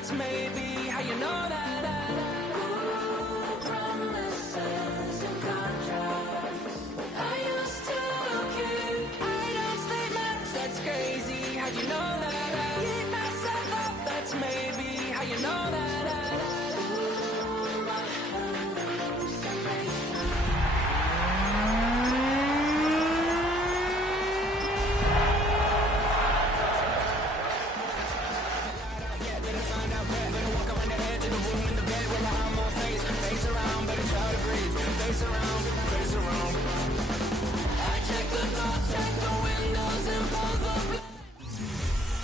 that's maybe how you know that. Promises and contracts. I used to keep. I don't statements. That's crazy. How you know that? Keep myself up. That's maybe how you know that.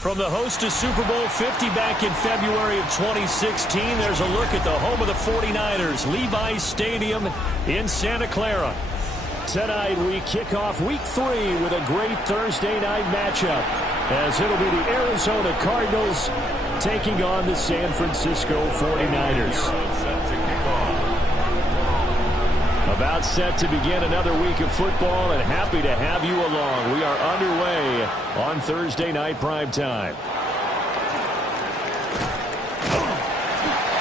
From the host of Super Bowl 50 back in February of 2016, there's a look at the home of the 49ers, Levi's Stadium in Santa Clara. Tonight we kick off Week 3 with a great Thursday night matchup, as it'll be the Arizona Cardinals taking on the San Francisco 49ers. About set to begin another week of football, and happy to have you along. We are underway on Thursday night primetime.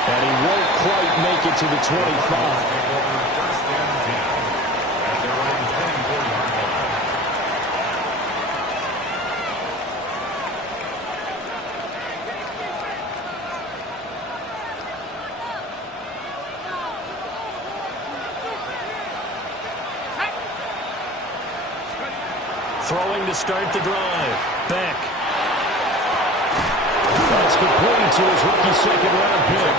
And he won't quite make it to the 25. Throwing to start the drive. Beck. That's complete to his rookie second-round pick.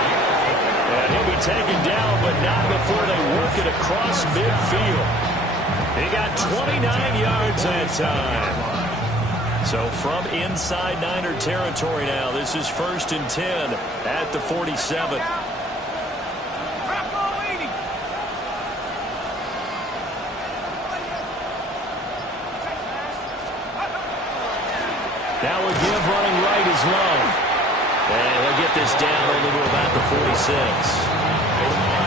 And he'll be taken down, but not before they work it across midfield. He got 29 yards that time. So from inside Niner territory now, this is 1st and 10 at the 47. Now a give running right is Love. And he'll get this down only to about the 46.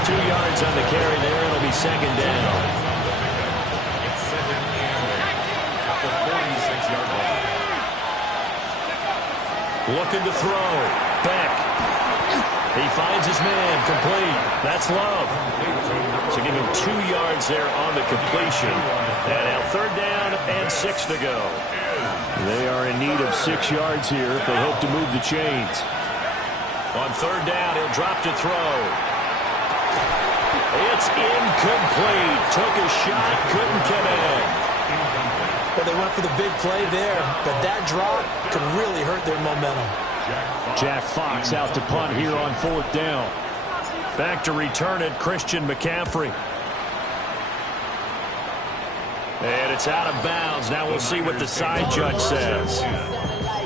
2 yards on the carry there. It'll be second down. Looking to throw. Beck. He finds his man. Complete. That's Love. So give him 2 yards there on the completion. And now 3rd down and 6 to go. They are in need of 6 yards here if they hope to move the chains. On 3rd down, he'll drop to throw. It's incomplete. Took a shot, couldn't connect. Well, they went for the big play there, but that drop could really hurt their momentum. Jack Fox out to punt here on 4th down. Back to return it, Christian McCaffrey. And it's out of bounds. Now we'll see what the side judge says.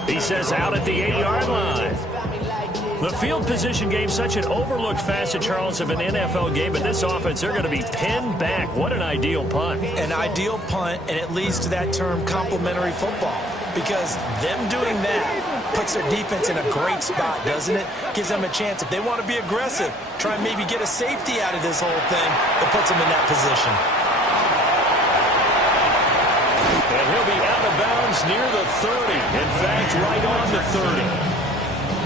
He says out at the 8-yard line. The field position game, such an overlooked facet, Charles, of an NFL game. But this offense, they're going to be pinned back. What an ideal punt. An ideal punt, and it leads to that term complementary football. Because them doing that puts their defense in a great spot, doesn't it? Gives them a chance. If they want to be aggressive, try and maybe get a safety out of this whole thing, it puts them in that position. And he'll be out of bounds near the 30. In fact, right on the 30.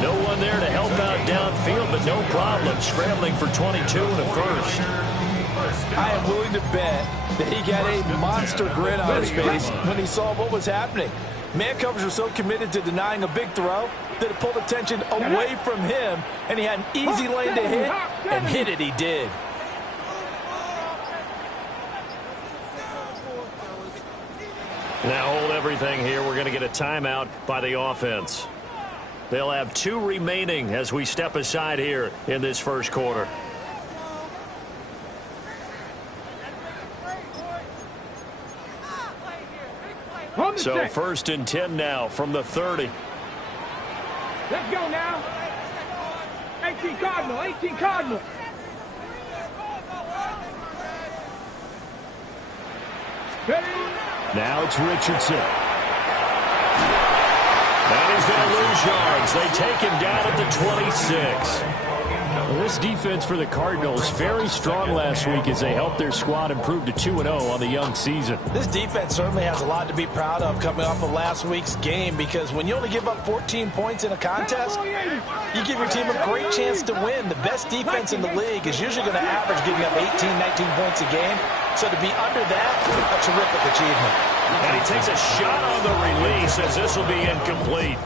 No one there to help out downfield, but no problem. Scrambling for 22 and a first. I am willing to bet that he got a monster grin on his face when he saw what was happening. Man coverage was so committed to denying a big throw that it pulled attention away from him, and he had an easy lane to hit, and hit it he did. Now hold everything here. We're going to get a timeout by the offense. They'll have 2 remaining as we step aside here in this first quarter. So 1st and 10 now from the 30. Let's go now. 18 Cardinal, 18 Cardinal. Now it's Richardson. And he's going to lose yards. They take him down at the 26. Well, this defense for the Cardinals, very strong last week as they helped their squad improve to 2-0 on the young season. This defense certainly has a lot to be proud of coming off of last week's game, because when you only give up 14 points in a contest, you give your team a great chance to win. The best defense in the league is usually going to average giving up 18, 19 points a game. So to be under that, a terrific achievement. And he takes a shot on the release as this will be incomplete.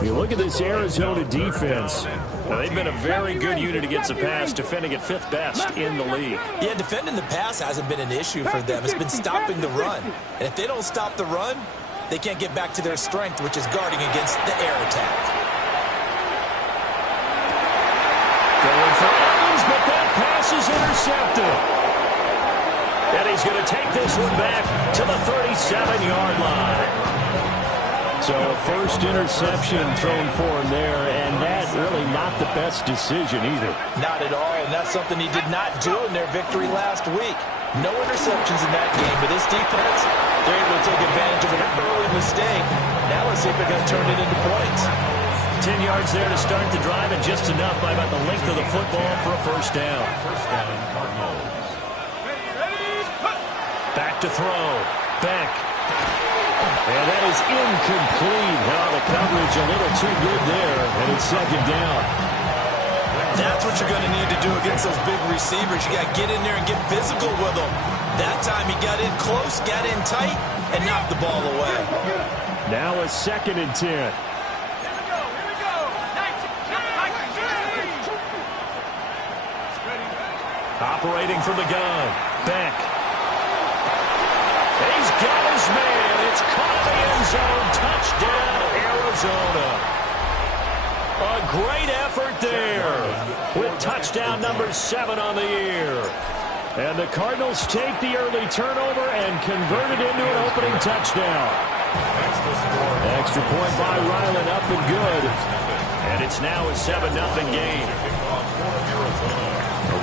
You look at this Arizona defense. Well, they've been a very good unit against the pass, defending at 5th best in the league. Yeah, defending the pass hasn't been an issue for them. It's been stopping the run. And if they don't stop the run, they can't get back to their strength, which is guarding against the air attack. Going for Evans, but that pass is intercepted. And he's going to take this one back to the 37-yard line. So first interception thrown for him there, and that really not the best decision either. Not at all, and that's something he did not do in their victory last week. No interceptions in that game, but this defense, they're able to take advantage of an early mistake. Now let's see if they're going to turn it into points. 10 yards there to start the drive, and just enough by about the length of the football for a first down. Back to throw. Back. And that is incomplete. Now the coverage a little too good there, and it's second down. That's what you're going to need to do against those big receivers. You got to get in there and get physical with them. That time he got in close, got in tight, and knocked the ball away. Now a 2nd and 10. Operating from the gun. Back. He's got his man. It's caught in the end zone. Touchdown, Arizona. A great effort there with touchdown number 7 on the year. And the Cardinals take the early turnover and convert it into an opening touchdown. Extra point by Ryland, up and good. And it's now a 7-0 game.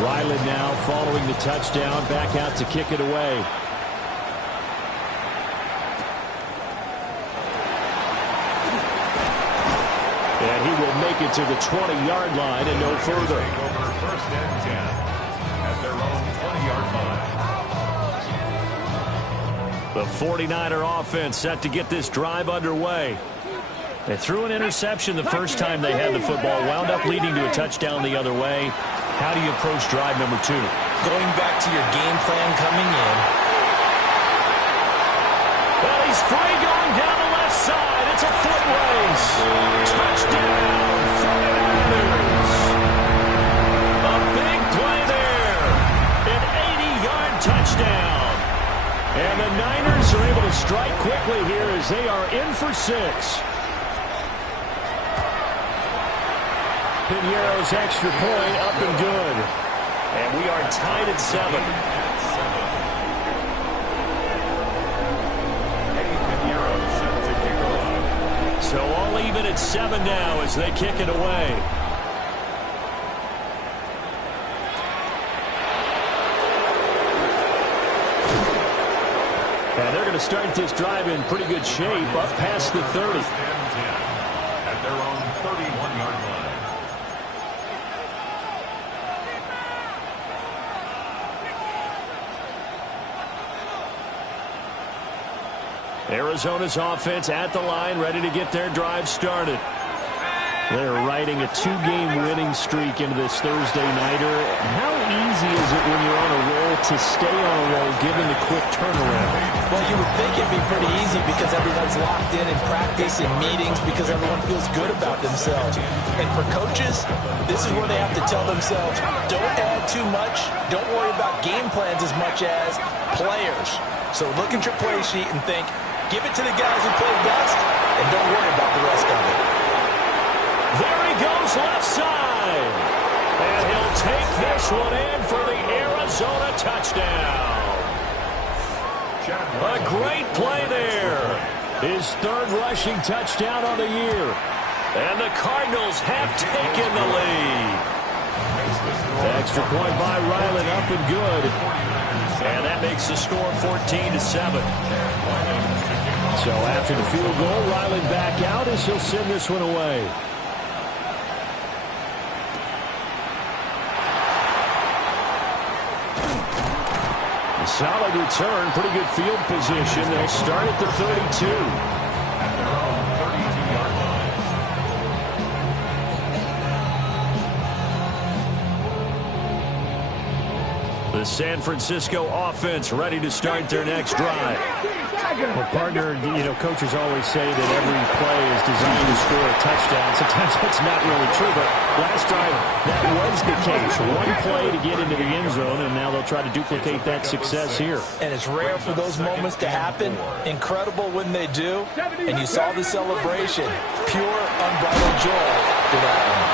Ryland now following the touchdown, back out to kick it away. And he will make it to the 20-yard line and no further. First and 10 at their own 20-yard line. The 49er offense set to get this drive underway. They threw an interception the first time they had the football, wound up leading to a touchdown the other way. How do you approach drive number 2? Going back to your game plan coming in. Well, he's free going down the left side. It's a foot race. Touchdown, 49ers. A big play there. An 80-yard touchdown. And the Niners are able to strike quickly here as they are in for 6. Piñeiro's extra point up and good. And we are tied at 7. So all even at 7 now as they kick it away. And they're going to start this drive in pretty good shape up past the 30. At their own 31-yard line. Arizona's offense at the line, ready to get their drive started. They're riding a 2-game winning streak into this Thursday nighter. How easy is it when you're on a roll to stay on a roll given the quick turnaround? Well, you would think it'd be pretty easy because everyone's locked in practice and meetings because everyone feels good about themselves. And for coaches, this is where they have to tell themselves, don't add too much, don't worry about game plans as much as players. So look at your play sheet and think, give it to the guys who play best, and don't worry about the rest of it. There he goes left side. And he'll take this one in for the Arizona touchdown. A great play there. His 3rd rushing touchdown on the year. And the Cardinals have taken the lead. Extra point by Ryland, up and good. And that makes the score 14-7. So after the field goal, Ryland back pass. He'll send this one away. A solid return. Pretty good field position. They'll start at the 32. At their own 32-yard line. The San Francisco offense ready to start their next drive. Well, partner, coaches always say that every play is designed to score a touchdown. Sometimes that's not really true, but last drive that was the case. One play to get into the end zone, and now they'll try to duplicate that success here. And it's rare for those moments to happen. Incredible when they do. And you saw the celebration. Pure, unbridled joy to that one.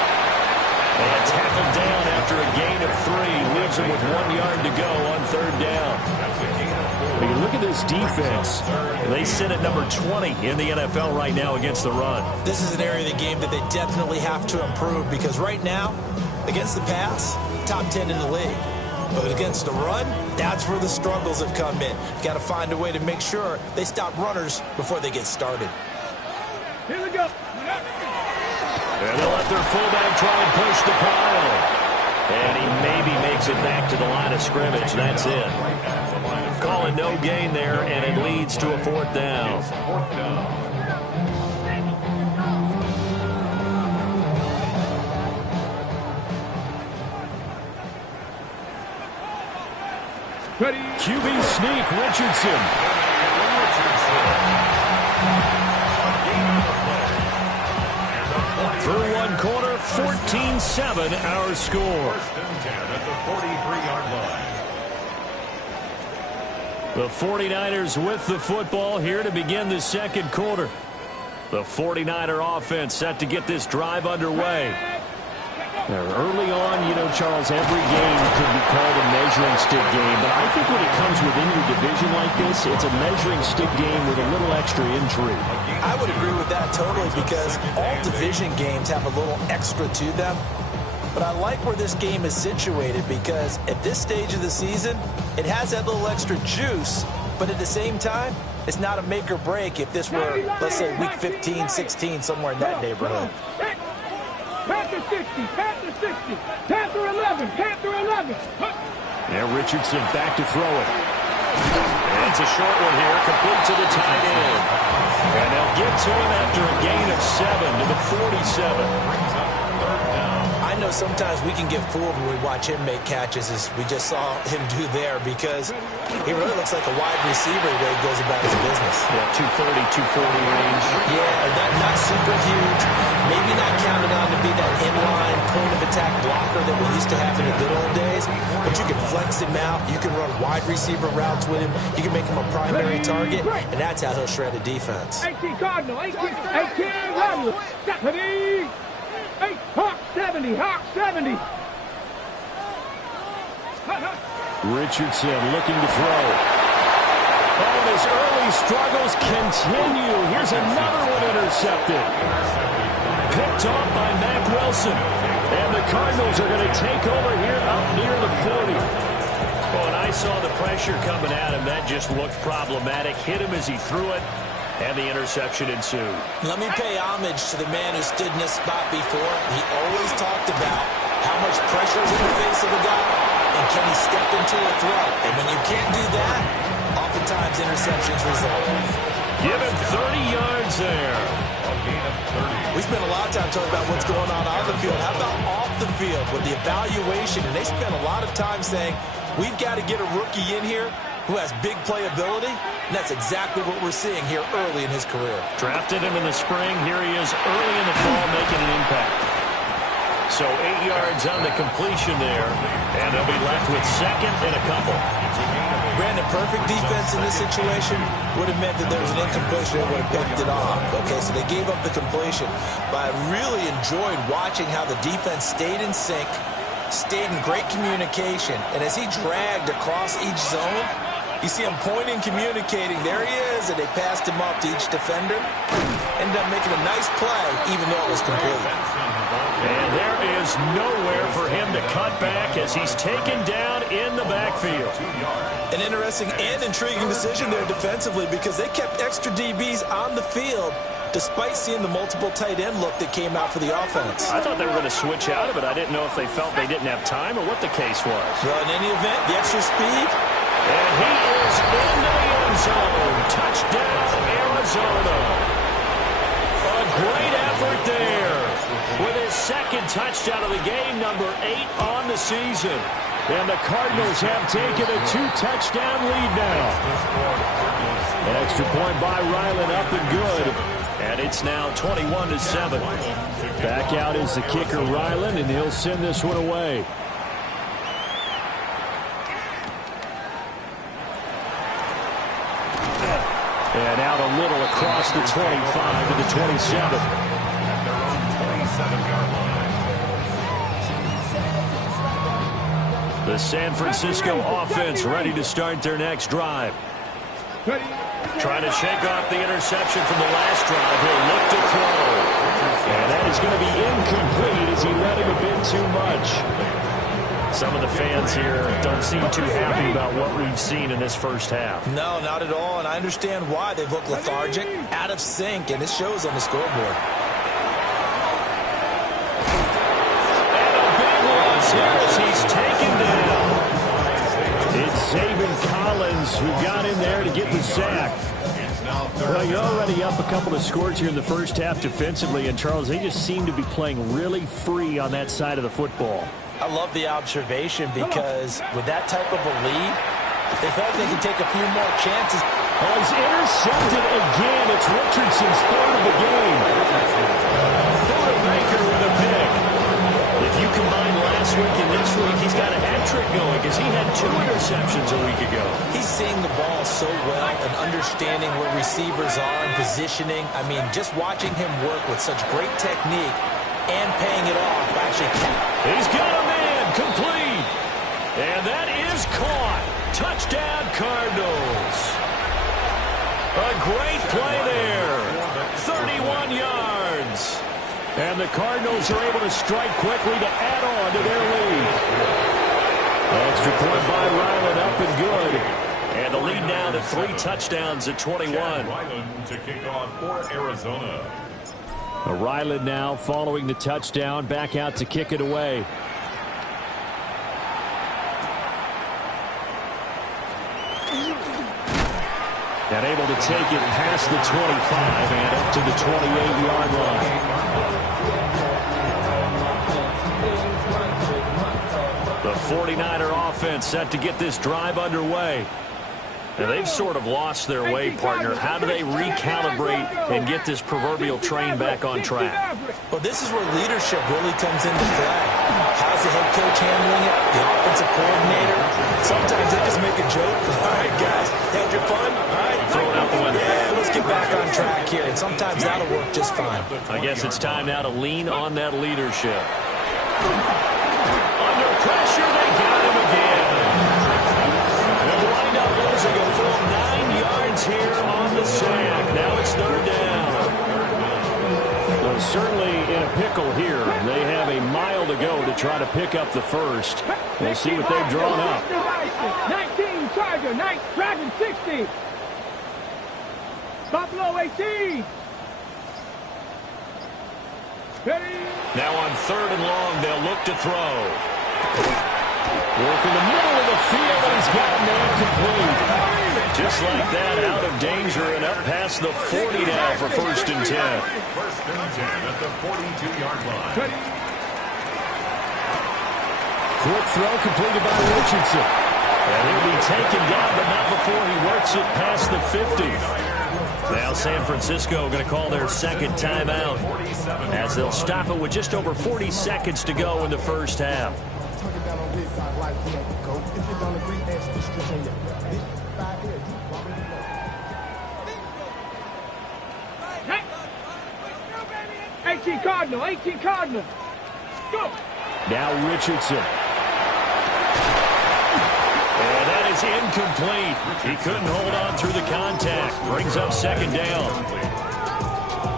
And tackled down after a gain of 3. Leaves him with 1 yard to go on 3rd down. When you look at this defense, they sit at number 20 in the NFL right now against the run. This is an area of the game that they definitely have to improve because right now, against the pass, top 10 in the league. But against the run, that's where the struggles have come in. Got to find a way to make sure they stop runners before they get started. Here we go. And they'll let their fullback try and push the pile. And he maybe makes it back to the line of scrimmage. That's it. Calling no gain there, and it leads to a 4th down. Ready. QB sneak, Richardson. Through one quarter, 14-7 our score. First and 10 at the 43-yard line. The 49ers with the football here to begin the second quarter. The 49er offense set to get this drive underway. Early on, Charles, every game could be called a measuring stick game, but I think when it comes within your division like this, it's a measuring stick game with a little extra intrigue. I would agree with that totally because all division games have a little extra to them. But I like where this game is situated because at this stage of the season, it has that little extra juice, but at the same time, it's not a make or break if this were, let's say, week 15, 16, somewhere in that neighborhood. Panther 60, Panther 60, Panther 11, Panther 11. Now Richardson back to throw it. And it's a short one here, complete to the tight end. And they'll get to him after a gain of 7 to the 47. I know sometimes we can get fooled when we watch him make catches, as we just saw him do there, because he really looks like a wide receiver the way he goes about his business. Yeah, 230, 240 range. Yeah, not super huge. Maybe not counted on to be that inline point-of-attack blocker that we used to have in the good old days, but you can flex him out. You can run wide receiver routes with him. You can make him a primary target, and that's how he'll shred a defense. 18 Cardinal, 18 Cardinal. Ready. 8, Hawk 70, Hawk 70. Richardson looking to throw. Oh, and his early struggles continue. Here's another one intercepted. Picked off by Mack Wilson. And the Cardinals are going to take over here up near the 40. Oh, and I saw the pressure coming at him. That just looked problematic. Hit him as he threw it. And the interception ensued. Let me pay homage to the man who stood in this spot before. He always talked about how much pressure is in the face of a guy, and can he step into a throw. And when you can't do that, oftentimes interceptions result. Give him 30 yards there. We spent a lot of time talking about what's going on the field. How about off the field with the evaluation? And they spent a lot of time saying, we've got to get a rookie in here who has big playability, and that's exactly what we're seeing here early in his career. Drafted him in the spring. Here he is early in the fall making an impact. So 8 yards on the completion there, and they'll be left with second and a couple. Brandon, perfect defense in this situation would have meant that there was an incompletion and would have picked it off. Okay, so they gave up the completion. But I really enjoyed watching how the defense stayed in sync, stayed in great communication, and as he dragged across each zone, You see him pointing, communicating. There he is, and they passed him off to each defender. Ended up making a nice play, even though it was complete. And there is nowhere for him to cut back as he's taken down in the backfield. An interesting and intriguing decision there defensively because they kept extra DBs on the field despite seeing the multiple tight end look that came out for the offense. I thought they were going to switch out of it. I didn't know if they felt they didn't have time or what the case was. Well, in any event, the extra speed. And he is into the end zone. Touchdown, Arizona. A great effort there with his second touchdown of the game, number 8 on the season. And the Cardinals have taken a 2-touchdown lead now. An extra point by Ryland up and good. And it's now 21-7. Back out is the kicker, Ryland, and he'll send this one away. And out a little across the 25 to the 27. At their own 27-yard line. The San Francisco offense ready to start their next drive. Trying to shake off the interception from the last drive. He'll look to throw. And that is going to be incomplete as he let him a bit too much. Some of the fans here don't seem too happy about what we've seen in this first half. No, not at all, and I understand why. They've looked lethargic, out of sync, and it shows on the scoreboard. And a big loss here as he's taken down. It's Zaven Collins who got in there to get the sack. Well, you're already up a couple of scores here in the first half defensively, and Charles, they just seem to be playing really free on that side of the football. I love the observation because with that type of a lead, they felt they could take a few more chances. Oh, he's intercepted again. It's Richardson's third of the game. Baker with a pick. If you combine last week and this week, he's got a hat trick going because he had 2 interceptions a week ago. He's seeing the ball so well and understanding where receivers are and positioning. I mean, just watching him work with such great technique and paying it off actually counts. He's got a man complete. And that is caught. Touchdown, Cardinals. A great play there. 31 yards. And the Cardinals are able to strike quickly to add on to their lead. Extra point by Ryland up and good. And the lead now to 3 touchdowns at 21. Ryland to kick off for Arizona. Ryland now following the touchdown, back out to kick it away. And able to take it past the 25 and up to the 28-yard line. The 49er offense set to get this drive underway. And they've sort of lost their way, partner. How do they recalibrate and get this proverbial train back on track? Well, this is where leadership really comes into play. How's the head coach handling it? The offensive coordinator? Sometimes they just make a joke. All right, guys, had your fun? All right, throw it out the window. Yeah, let's get back on track here. And sometimes that'll work just fine. I guess it's time now to lean on that leadership. Under pressure, they got him again. They'll wind up losing a full 9 yards here on the sack. Now it's third down. Well, certainly in a pickle here. They have a mile to go to try to pick up the first. We'll see what they've drawn up. 19 Charger, Dragon 60. Buffalo 18. Ready? Now on 3rd and long, they'll look to throw. Work in the middle of the field, and he's got a man complete. Just like that, out of danger and up past the 40 now for 1st and 10. 1st and 10 at the 42-yard line. Quick throw completed by Richardson. And he'll be taken down, but not before he works it past the 50. Now San Francisco going to call their second timeout as they'll stop it with just over 40 seconds to go in the first half. Hey. 18 Cardinal. Go. Now Richardson. And that is incomplete. He couldn't hold on through the contact. Brings up second down.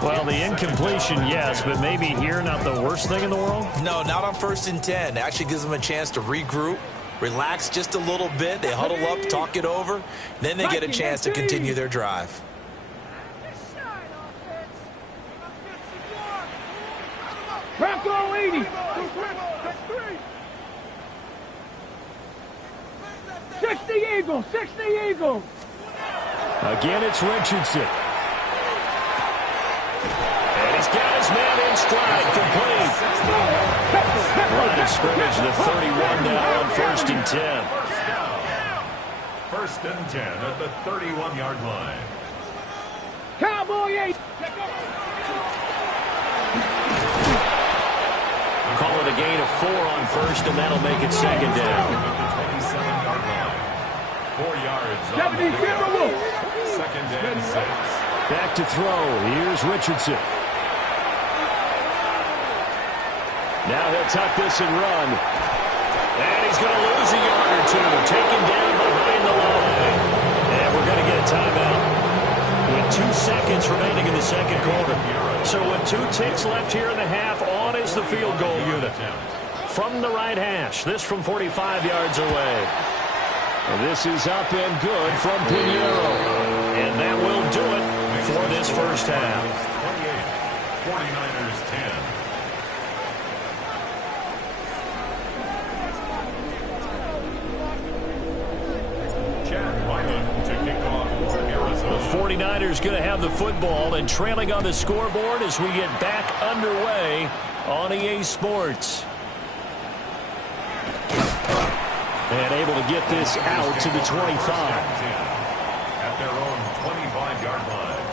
Well, the incompletion, yes, but maybe here not the worst thing in the world? No, not on 1st and 10. Actually gives them a chance to regroup, relax just a little bit. They huddle up, talk it over. Then they get a chance to continue their drive. Bronco 80. 60 Eagles, 60 Eagles. Again, it's Richardson. And he's got his man in stride, complete. Line of scrimmage, the 31 now on 1st and 10. 1st and 10 at the 31-yard line. Cowboy 8. Call it a gain of 4 on 1st, and that'll make it second down. 27-yard line. 4 yards on 70 the Timberwolves. 2nd and 6. Back to throw. Here's Richardson. Now he'll tuck this and run. And he's going to lose a yard or two. Taken down behind the line. And we're going to get a timeout. With 2 seconds remaining in the second quarter. So with 2 ticks left here in the half, on is the field goal unit. From the right hash. This from 45 yards away. And this is up and good from Pinheiro. And that will do it for this first half. 28, 49ers 10. Chad Wyman to kick off for Arizona. The 49ers going to have the football and trailing on the scoreboard as we get back underway on EA Sports. And able to get this out to the 25. At their own 25-yard line.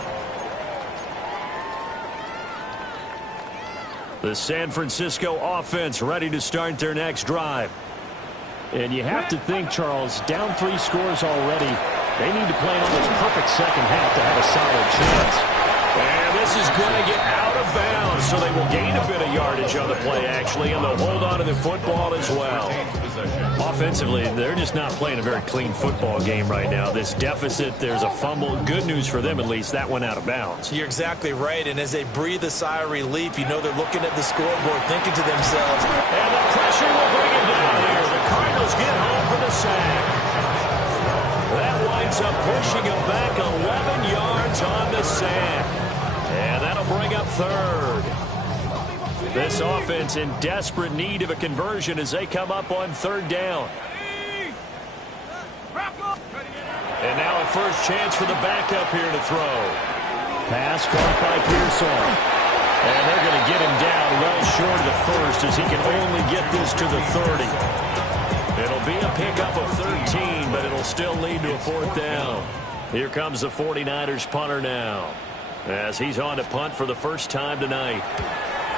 The San Francisco offense ready to start their next drive. And you have to think, Charles, down 3 scores already. They need to play an almost perfect second half to have a solid chance. And this is going to get out of bounds, so they will gain a bit of yardage on the play, actually, and they'll hold on to the football as well. Offensively, they're just not playing a very clean football game right now. This deficit, there's a fumble. Good news for them, at least. That went out of bounds. You're exactly right, and as they breathe a sigh of relief, you know they're looking at the scoreboard, thinking to themselves. And the pressure will bring it down here. The Cardinals get home for the sack. That winds up pushing him back 11 yards on the sack. And that'll bring up 3rd. This offense in desperate need of a conversion as they come up on 3rd down. And now a first chance for the backup here to throw. Pass caught by Pearson. And they're going to get him down well short of the first as he can only get this to the 30. It'll be a pickup of 13, but it'll still lead to a 4th down. Here comes the 49ers punter now, as he's on to punt for the first time tonight.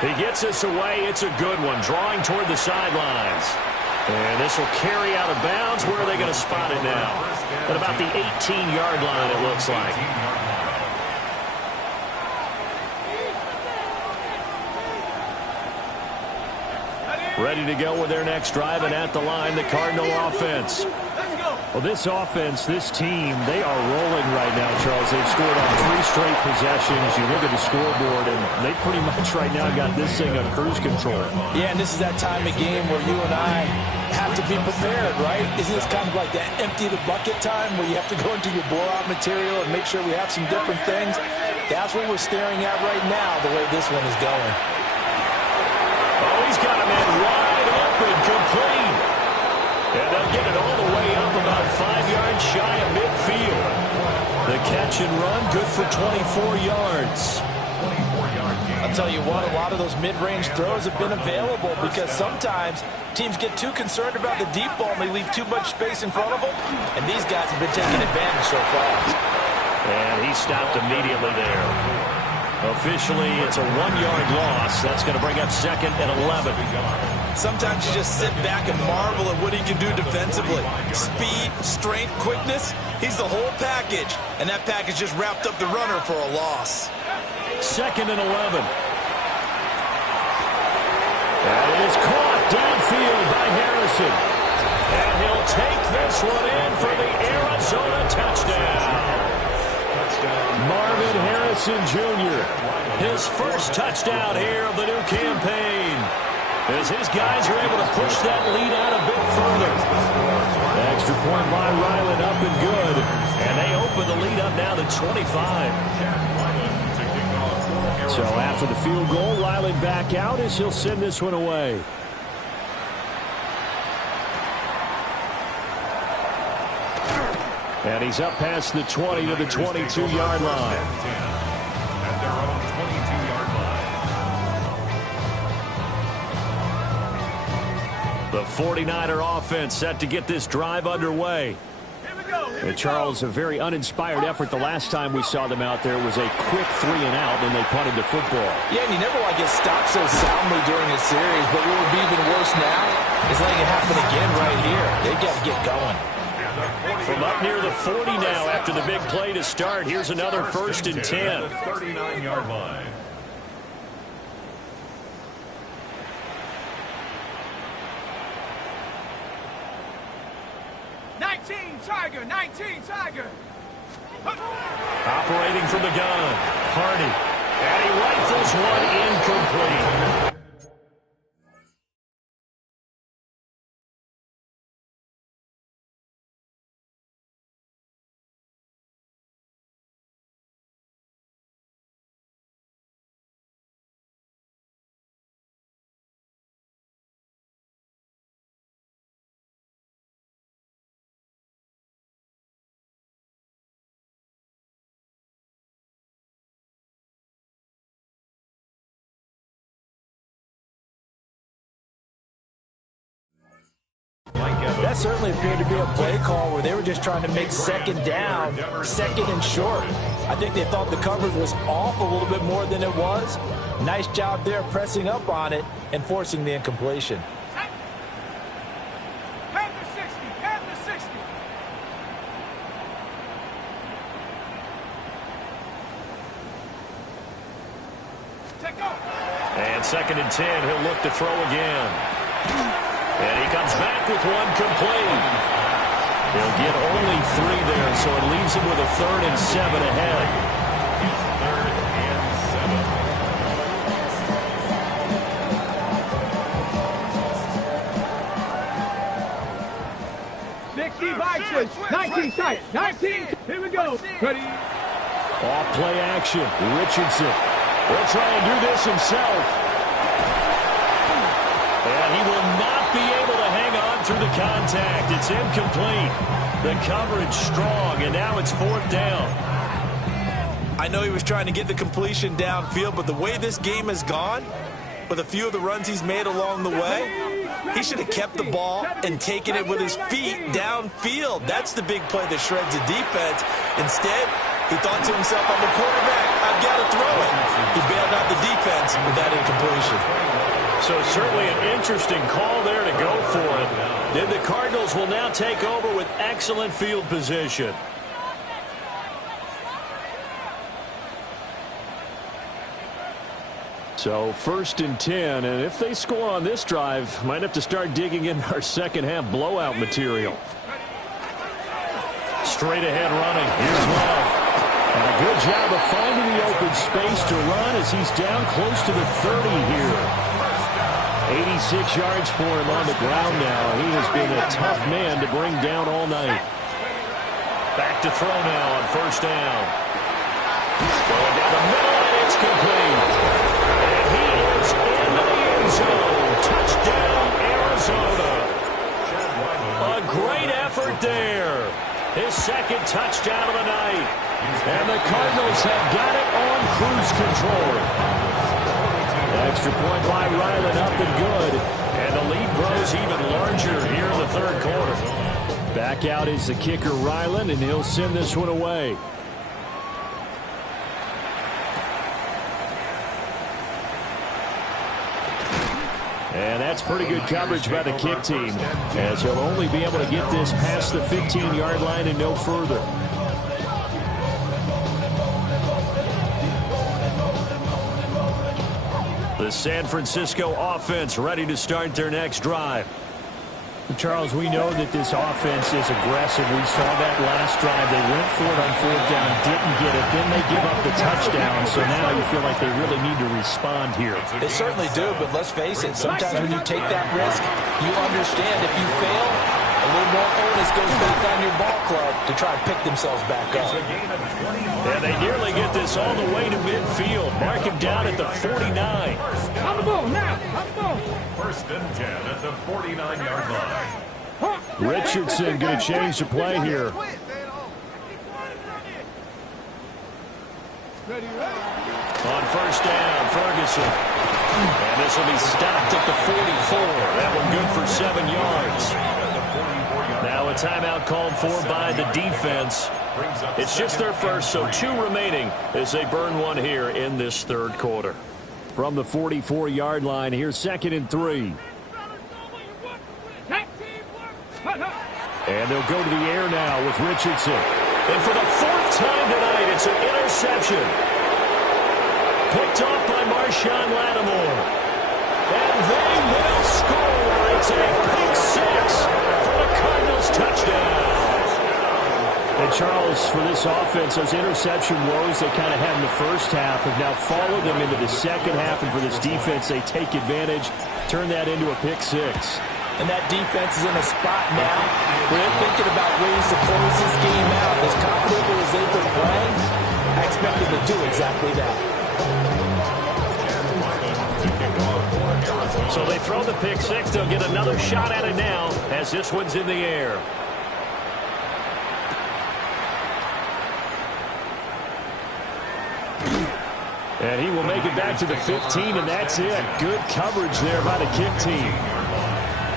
He gets this away. It's a good one, drawing toward the sidelines. And this will carry out of bounds. Where are they going to spot it now? At about the 18-yard line, it looks like. Ready to go with their next drive, and at the line, the Cardinal offense. Well, this offense, this team, they are rolling right now, Charles. They've scored on 3 straight possessions. You look at the scoreboard, and they pretty much right now got this thing on cruise control. Yeah, and this is that time of game where you and I have to be prepared, right? Isn't this kind of like that empty the bucket time where you have to go into your blowout material and make sure we have some different things? That's what we're staring at right now, the way this one is going. Oh, he's got a man wide open, complete. And they'll get it all the way up about 5 yards shy of midfield. The catch and run, good for 24 yards. I'll tell you what, a lot of those mid-range throws have been available because sometimes teams get too concerned about the deep ball and they leave too much space in front of them. And these guys have been taking advantage so far. And he stopped immediately there. Officially, it's a 1-yard loss. That's going to bring up 2nd and 11. Sometimes you just sit back and marvel at what he can do defensively. Speed, strength, quickness, he's the whole package. And that package just wrapped up the runner for a loss. 2nd and 11. And it is caught downfield by Harrison. And he'll take this one in for the Arizona touchdown. Marvin Harrison Jr., his first touchdown here of the new campaign, as his guys are able to push that lead out a bit further. Extra point by Ryland, up and good. And they open the lead up now to 25. So after the field goal, Ryland back out as he'll send this one away. And he's up past the 20 to the 22-yard line. At their own 22-yard line. The 49er offense set to get this drive underway. And Charles, a very uninspired effort the last time we saw them out there was a quick 3 and out, and they punted the football. Yeah, and you never want to get stopped so soundly during a series, but what would be even worse now is letting it happen again right here. They've got to get going. From up near the 40 now after the big play to start, here's another 1st and 10. 39-yard line. Tiger, 19, Tiger. Operating from the gun, Hardy. And he rifles one incomplete. That certainly appeared to be a play call where they were just trying to make second down, second and short. I think they thought the coverage was off a little bit more than it was. Nice job there pressing up on it and forcing the incompletion. Panther 60, Panther 60. Take off. And 2nd and 10, he'll look to throw again. And he comes back with one complete. He'll get only 3 there, so it leaves him with a 3rd and 7 ahead. It's 3rd and 7. 60 Vikings, 19 tight, 19. Here we go. Ready. Off play action. Richardson will try and do this himself. And he will not be able to hang on through the contact. It's incomplete. The coverage strong, and now it's 4th down. I know he was trying to get the completion downfield, but the way this game has gone, with a few of the runs he's made along the way, he should have kept the ball and taken it with his feet downfield. That's the big play that shreds the defense. Instead, he thought to himself, I'm a quarterback, I've got to throw it. He bailed out the defense with that incompletion. So certainly an interesting call there to go for it. Then the Cardinals will now take over with excellent field position. So 1st and 10, and if they score on this drive, might have to start digging in our second half blowout material. Straight ahead running. Here's Love. And a good job of finding the open space to run as he's down close to the 30 here. 86 yards for him on the ground now. He has been a tough man to bring down all night. Back to throw now on 1st down. Going down the middle, and it's complete. And he is in the end zone. Touchdown, Arizona. A great effort there. His 2nd touchdown of the night. And the Cardinals have got it on cruise control. Extra point by Ryland, up and good. And the lead grows even larger here in the 3rd quarter. Back out is the kicker, Ryland, and he'll send this one away. And that's pretty good coverage by the kick team, as he'll only be able to get this past the 15-yard line and no further. The San Francisco offense ready to start their next drive. Charles, we know that this offense is aggressive. We saw that last drive. They went for it on 4th down, didn't get it. Then they give up the touchdown. So now you feel like they really need to respond here. They certainly do, but let's face it. Sometimes when you take that risk, you understand if you fail, a little more onus goes back on your ball club to try and pick themselves back up. And they nearly get this all the way to midfield. Mark him down at the 49. On the ball now. On the ball. 1st and 10 at the 49-yard line. Richardson going to change the play here. On 1st down, Ferguson. And this will be stopped at the 44. That one good for 7 yards. Now a timeout called for by the defense. It's just their first, so 2 remaining as they burn one here in this 3rd quarter. From the 44-yard line, here's 2nd and 3. And they'll go to the air now with Richardson. And for the 4th time tonight, it's an interception. Picked off by Marshawn Lattimore. And they will score. It's a pick 6 for the Cardinals touchdown. And Charles, for this offense, those interception woes they kind of had in the first half have now followed them into the second half. And for this defense, they take advantage, turn that into a pick 6. And that defense is in a spot now where they're thinking about ways to close this game out. As confidently as they've been playing, I expect them to do exactly that. So they throw the pick 6. They'll get another shot at it now as this one's in the air. And he will make it back to the 15, and that's it. Good coverage there by the kick team.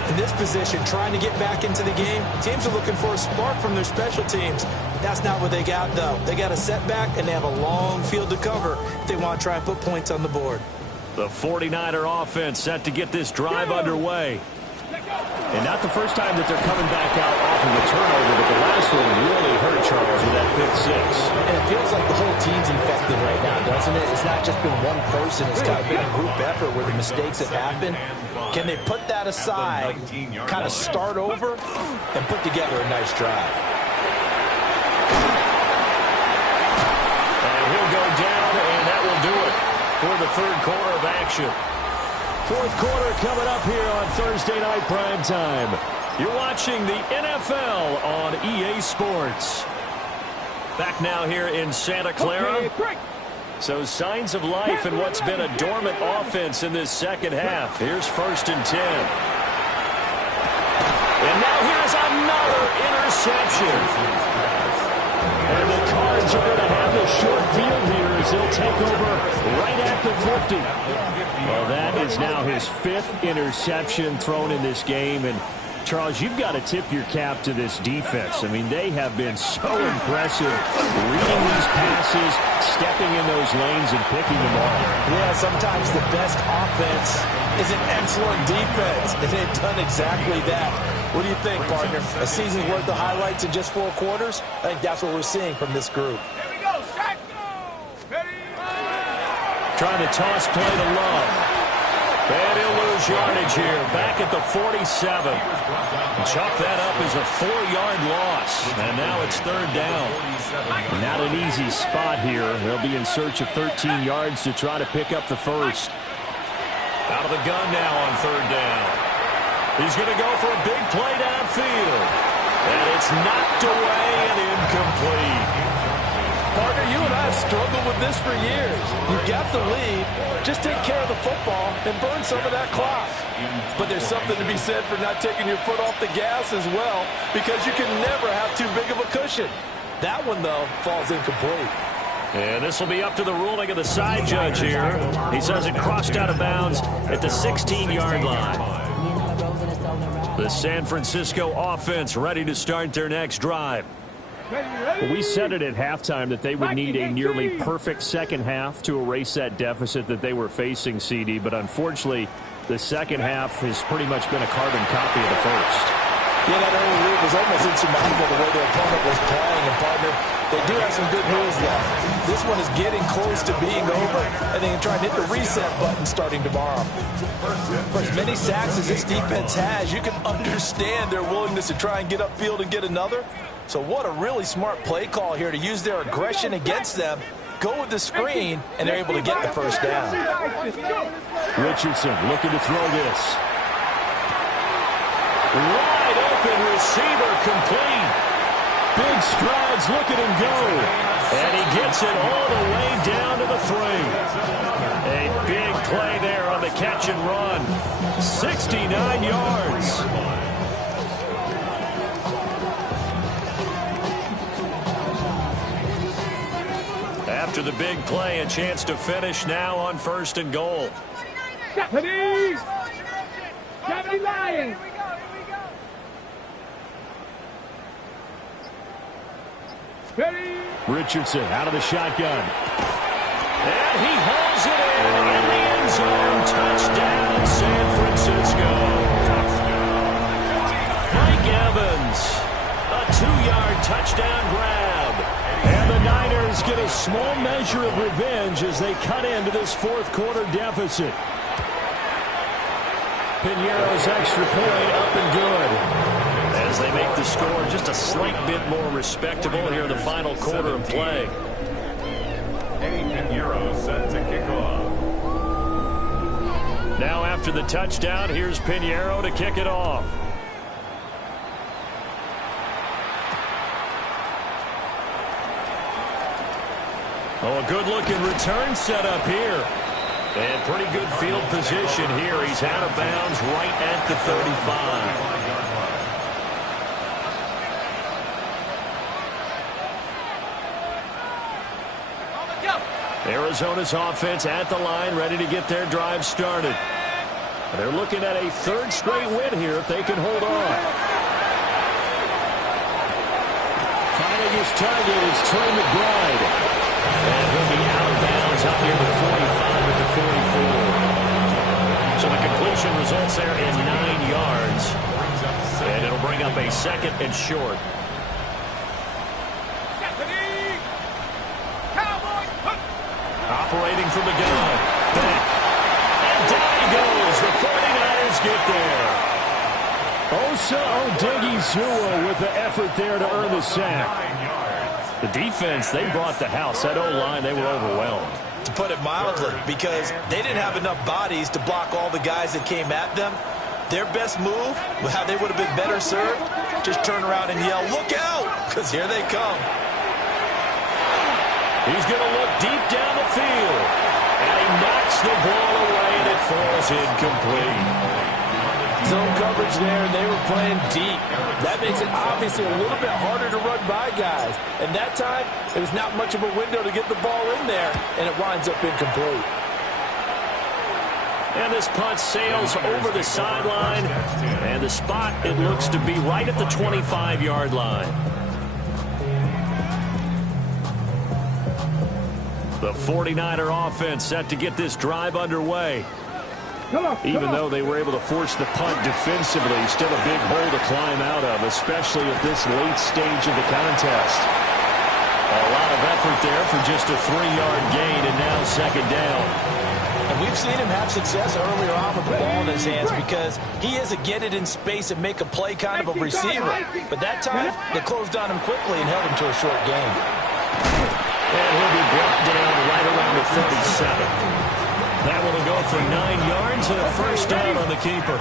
In this position, trying to get back into the game, teams are looking for a spark from their special teams. That's not what they got, though. They got a setback, and they have a long field to cover if they want to try and put points on the board. The 49er offense set to get this drive underway. And not the first time that they're coming back out off of a turnover, but the last one really hurt Charles with that pick 6. And it feels like the whole team's infected right now, doesn't it? It's not just been one person. It's kind of been a group effort where the mistakes have happened. Can they put that aside, kind of start over, and put together a nice drive? And he'll go down, and that will do it for the 3rd quarter of action. 4th quarter coming up here on Thursday Night Prime Time. You're watching the NFL on EA Sports. Back now here in Santa Clara. So signs of life in what's been a dormant offense in this second half. Here's 1st and 10. And now here's another interception. And the Cards are going to have the short field here as they'll take over right at the 50. Well, that is now his 5th interception thrown in this game. And, Charles, you've got to tip your cap to this defense. I mean, they have been so impressive reading these passes, stepping in those lanes, and picking them off. Yeah, sometimes the best offense is an excellent defense, and they've done exactly that. What do you think, partner? A season's worth of highlights in just 4 quarters? I think that's what we're seeing from this group. Here we go. Shot. Ready. Trying to toss play to Love. And he'll lose yardage here. Back at the 47. Chalk that up as a 4-yard loss. And now it's 3rd down. Not an easy spot here. They'll be in search of 13 yards to try to pick up the 1st. Out of the gun now on 3rd down. He's going to go for a big play downfield. And it's knocked away and incomplete. Partner, you and I have struggled with this for years. You got the lead. Just take care of the football and burn some of that clock. But there's something to be said for not taking your foot off the gas as well, because you can never have too big of a cushion. That one, though, falls incomplete. And this will be up to the ruling of the side judge here. He says it crossed out of bounds at the 16-yard line. The San Francisco offense ready to start their next drive. Well, we said it at halftime that they would need a nearly perfect second half to erase that deficit that they were facing, CD. But unfortunately, the second half has pretty much been a carbon copy of the first. Yeah, that early lead was almost insurmountable the way their opponent was playing. And, partner, they do have some good news left. This one is getting close to being over, and they can try and hit the reset button starting tomorrow. For as many sacks as this defense has, you can understand their willingness to try and get upfield and get another. So what a really smart play call here to use their aggression against them, go with the screen, and they're able to get the first down. Richardson looking to throw this. Wide open receiver complete. Big strides, look at him go. And he gets it all the way down to the 3. A big play there on the catch and run. 69 yards. After the big play, a chance to finish now on 1st and goal. Stephanie! Stephanie Lions! Richardson out of the shotgun. And he hauls it in the end zone. Touchdown, San Francisco. Mike Evans, a 2-yard touchdown grab. And the Niners get a small measure of revenge as they cut into this 4th quarter deficit. Piñeiro's extra point up and good. As they make the score just a slight bit more respectable here in the final quarter of play. Piñeiro set to kick off. Now after the touchdown, here's Piñeiro to kick it off. Oh, a good-looking return set up here. And pretty good field position here. He's out of bounds right at the 35. Arizona's offense at the line, ready to get their drive started. They're looking at a 3rd straight win here if they can hold on. Finding his target is Trey McBride. And he'll be out of bounds up near the 45 at the 44. So the completion results there in 9 yards. And it'll bring up a 2nd and short. Operating from the gun. Back. And down he goes. The 49ers get there. Osa Odighizuwa with the effort there to earn the sack. The defense, they brought the house. That O-line, they were overwhelmed. To put it mildly, because they didn't have enough bodies to block all the guys that came at them. Their best move, how they would have been better served, just turn around and yell, "Look out!" Because here they come. He's going to look deep down the field. And he knocks the ball away, and it falls incomplete. Zone coverage there, and they were playing deep. That makes it obviously a little bit harder to run by guys. And that time, it was not much of a window to get the ball in there, and it winds up incomplete. And this punt sails over the sideline. And the spot, it looks to be right at the 25-yard line. The 49er offense set to get this drive underway. Even though they were able to force the punt defensively, still a big hole to climb out of, especially at this late stage of the contest. A lot of effort there for just a 3-yard gain, and now 2nd down. And we've seen him have success earlier on with the ball in his hands because he is a get-it-in space and make a play kind of a receiver. But that time, they closed on him quickly and held him to a short gain. And he'll be brought down right around the 37. That one will go for 9 yards and a 1st down on the keeper.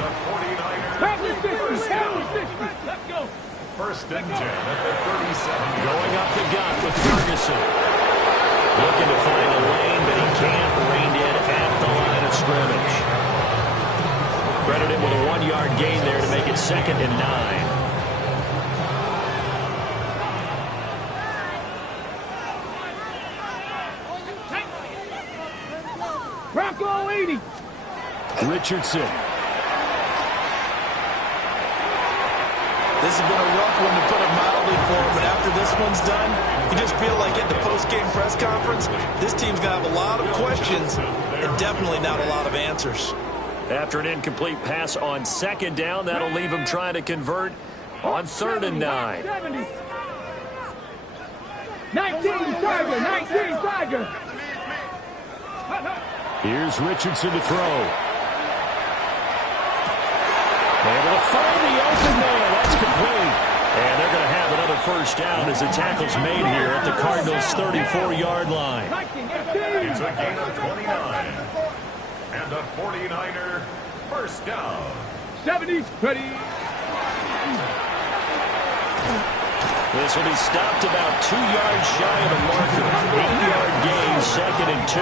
First and 10 at the 37. Going up the gut with Ferguson. Looking to find a lane, but he can't. Reined in at the line of scrimmage. Credit him with a 1-yard gain there to make it 2nd and 9. Bronco 80. Richardson. This has been a rough one to put it mildly for him, but after this one's done, you just feel like at the post-game press conference, this team's going to have a lot of questions and definitely not a lot of answers. After an incomplete pass on 2nd down, that'll leave him trying to convert on 3rd and 9. 19 Tiger, 19 Tiger. Here's Richardson to throw. Able to find the open man. That's complete. And they're going to have another first down as the tackle's made here at the Cardinals' 34-yard line. It's a gain of 29. And a 49er first down. 70s, ready. This will be stopped about 2 yards shy of the marker. 8-yard gain, 2nd and 2.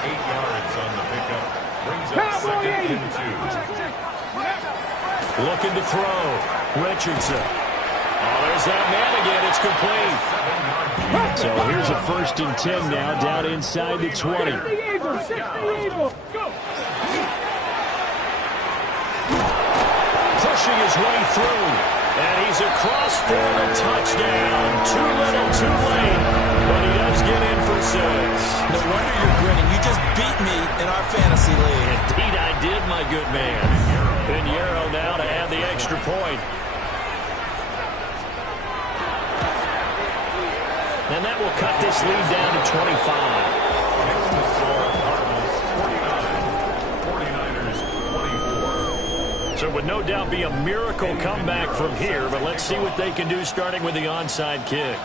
8 yards on the pickup. Brings up 2nd and 2. Looking to throw. Richardson. Oh, there's that man again. It's complete. So here's a 1st and 10 now, down inside the 20. Pushing his way through. And he's across for a touchdown. Too little, too late. But he does get in for 6. No wonder you're grinning. You just beat me in our fantasy league. Indeed I did, my good man. Pinheiro now to add the extra point. And that will cut this lead down to 25. So it would no doubt be a miracle comeback from here, but let's see what they can do starting with the onside kick.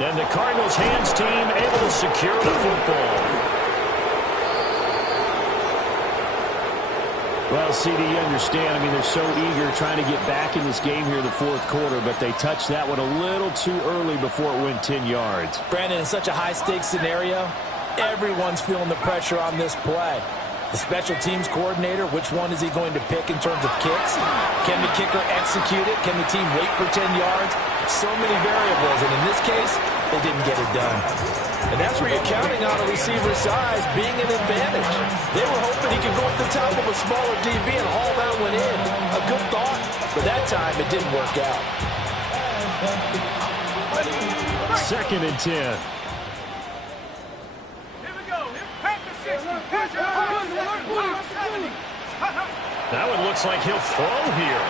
And the Cardinals hands team able to secure the football. Well, CD, you understand. I mean, they're so eager trying to get back in this game here in the 4th quarter, but they touched that one a little too early before it went 10 yards. Brandon, in such a high-stakes scenario, everyone's feeling the pressure on this play. The special teams coordinator, which one is he going to pick in terms of kicks? Can the kicker execute it? Can the team wait for 10 yards? So many variables, and in this case, they didn't get it done. And that's where you're counting on a receiver's size being an advantage. They were hoping he could go at the top of a smaller DB and haul that one in. A good thought, but that time it didn't work out. 2nd and 10. That one looks like he'll throw here.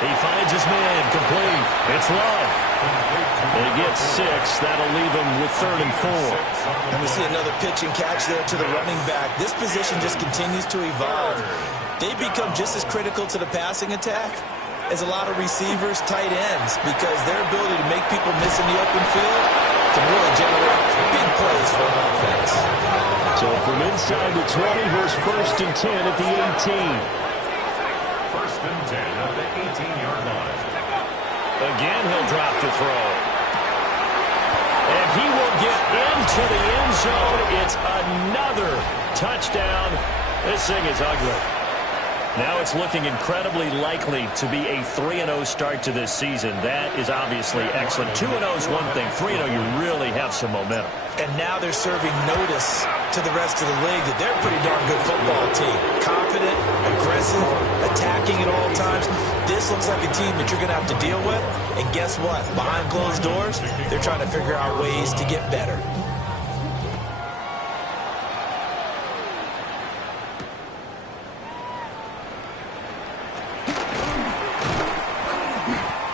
He finds his man, complete. It's Love. They get 6. That'll leave him with 3rd and 4. And we see another pitch and catch there to the running back. This position just continues to evolve. They become just as critical to the passing attack as a lot of receivers, tight ends, because their ability to make people miss in the open field can really generate big plays for an offense. So from inside the 20, here's 1st and 10 at the 18. 1st and 10 at the 18-yard line. Again, he'll drop to throw. And he will get into the end zone. It's another touchdown. This thing is ugly. Now it's looking incredibly likely to be a 3-0 start to this season. That is obviously excellent. 2-0 is one thing. 3-0, you really have some momentum. And now they're serving notice to the rest of the league that they're a pretty darn good football team. Confident, aggressive, attacking at all times. This looks like a team that you're going to have to deal with. And guess what? Behind closed doors, they're trying to figure out ways to get better.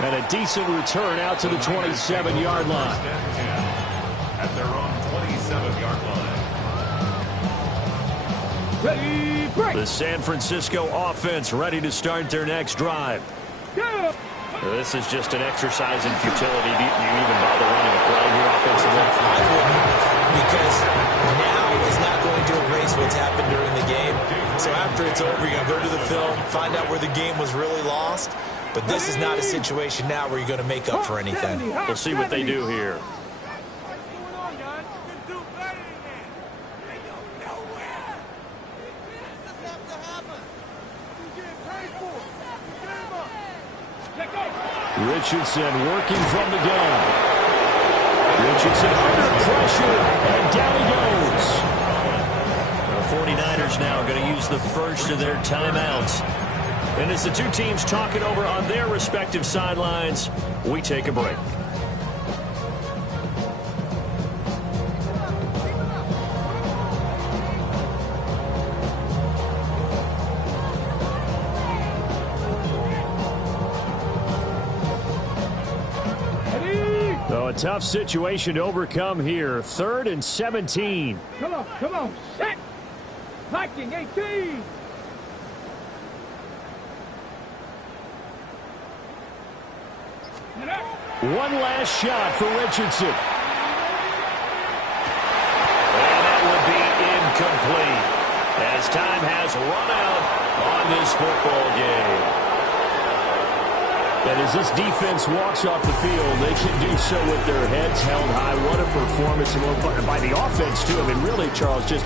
And a decent return out to the 27-yard line. At their own 27-yard line. Ready, break. The San Francisco offense ready to start their next drive. Go. This is just an exercise in futility. Do you even bother running a play here offensively? I wouldn't, because now is not going to erase what's happened during the game. So after it's over, you're going to go to the film, find out where the game was really lost. But this is not a situation now where you're going to make up for anything. We'll see what they do here. Richardson working from the gun. Richardson under pressure, and down he goes. The 49ers now going to use the first of their timeouts. And as the two teams talk it over on their respective sidelines, we take a break. So a tough situation to overcome here. 3rd and 17. Come on, set. Hiking 18. One last shot for Richardson. And that would be incomplete as time has run out on this football game. And as this defense walks off the field, they can do so with their heads held high. What a performance. And by the offense, too. I mean, really, Charles, just